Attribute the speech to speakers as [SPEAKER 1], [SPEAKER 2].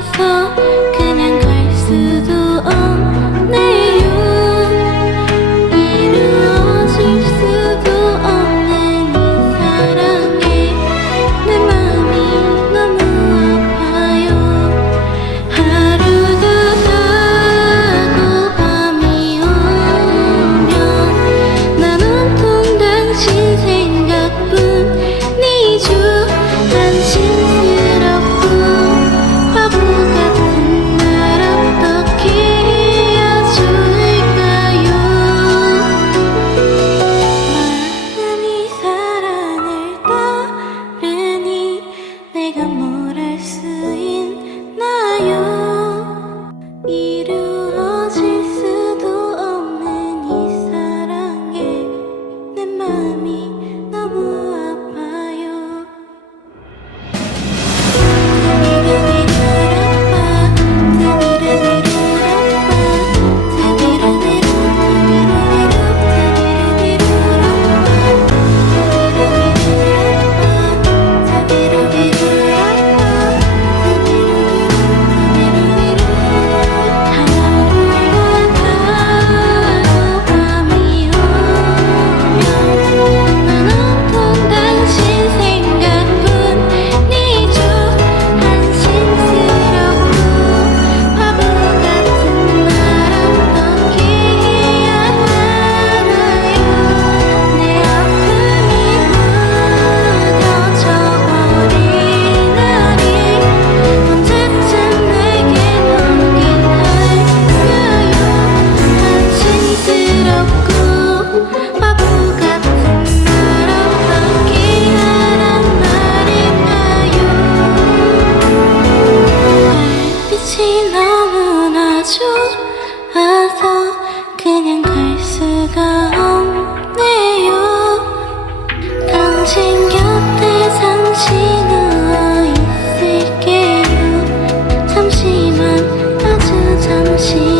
[SPEAKER 1] fall. 있